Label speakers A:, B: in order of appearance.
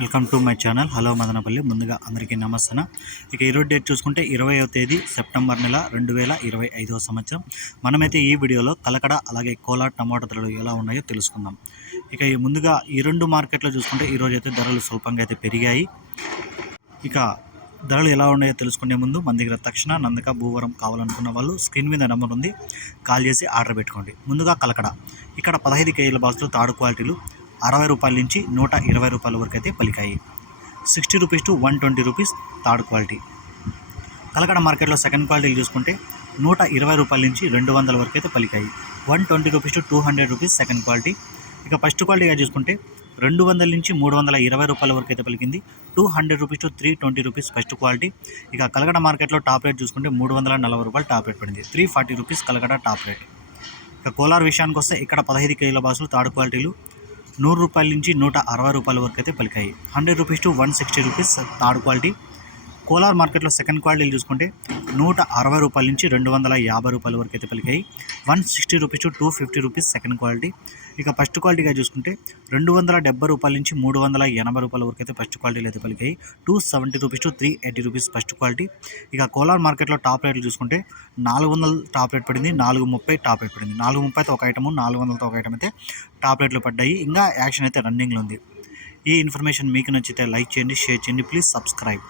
A: Welcome to my channel. Hello Madanapalle. ముందుగా అందరికీ నమస్తే ఇక ఈరోజు డేట్ చూసుకుంటే ఇరవైవ తేదీ సెప్టెంబర్ నెల రెండు వేల ఇరవై ఐదవ సంవత్సరం. మనమైతే ఈ వీడియోలో కలకడ అలాగే కోలా టమాటా ధరలు ఎలా ఉన్నాయో తెలుసుకుందాం. ఇక ఈ ముందుగా ఈ రెండు మార్కెట్లో చూసుకుంటే ఈరోజు అయితే ధరలు స్వల్పంగా అయితే పెరిగాయి. ఇక ధరలు ఎలా ఉన్నాయో తెలుసుకునే ముందు మన దగ్గర తక్షణ నందక భూవరం కావాలనుకున్న వాళ్ళు స్క్రీన్ మీద నెంబర్ ఉంది. కాల్ చేసి ఆర్డర్ పెట్టుకోండి. ముందుగా కలకడ. ఇక్కడ పదహైదు కేజీల బాక్సులు తాడు క్వాలిటీలు అరవై రూపాయల నుంచి నూట ఇరవై రూపాయల వరకు అయితే పలికాయి. Sixty rupees to one twenty rupees third quality. Kalakada మార్కెట్లో సెకండ్ క్వాలిటీలు చూసుకుంటే నూట ఇరవై రూపాయల నుంచి రెండు వందల వరకు అయితే పలికాయి. One twenty rupees to two hundred rupees second quality. ఇక ఫస్ట్ క్వాలిటీగా చూసుకుంటే రెండు వందల నుంచి మూడు వందల ఇరవై రూపాయల వరకు అయితే పలికింది. Two hundred rupees to three twenty rupees first quality. ఇక కలగడ మార్కెట్లో టాప్ రేట్ చూసుకుంటే మూడు వందల నలభై రూపాయలు టాప్ రేట్ పడింది. Three forty rupees Kalakada top rate. ఇక కోలార్ విషయానికి వస్తే ఇక్కడ పదహైదు కేజీల బాసులు థర్డ్ క్వాలిటీలు. నూరు రూపాయల నుంచి నూట అరవై రూపాయల వరకు అయితే పలికాయి. Hundred rupees to one sixty rupees third quality. Kolar మార్కెట్లో సెకండ్ క్వాలిటీలు చూసుకుంటే నూట అరవై రూపాయల నుంచి రెండు వందల యాభై రూపాయల వరకు అయితే పలికాయి. One sixty rupees to two fifty rupees second quality. ఇక ఫస్ట్ క్వాలిటీగా చూసుకుంటే రెండు వందల డెబ్బై రూపాయల నుంచి మూడు వందల ఎనభై రూపాయల వరకు అయితే ఫస్ట్ క్వాలిటీలు అయితే పలికాయి. Two seventy rupees to three eighty rupees first quality. ఇక కోలార్ మార్కెట్లో టాప్ రేట్లు చూసుకుంటే నాలుగు వందల టాప్ రేట్ పడింది నాలుగు ముప్పై టాప్ రేట్ పడింది. నాలుగు ముప్పైతో ఒక ఐటము నాలుగు వందలతో ఒక ఐటమ్ అయితే టాప్ రేట్లు పడ్డాయి. ఇంకా యాక్షన్ అయితే రన్నింగ్లో ఉంది. ఈ ఇన్ఫర్మేషన్ మీకు నచ్చితే లైక్ చేయండి షేర్ చేయండి. Please subscribe.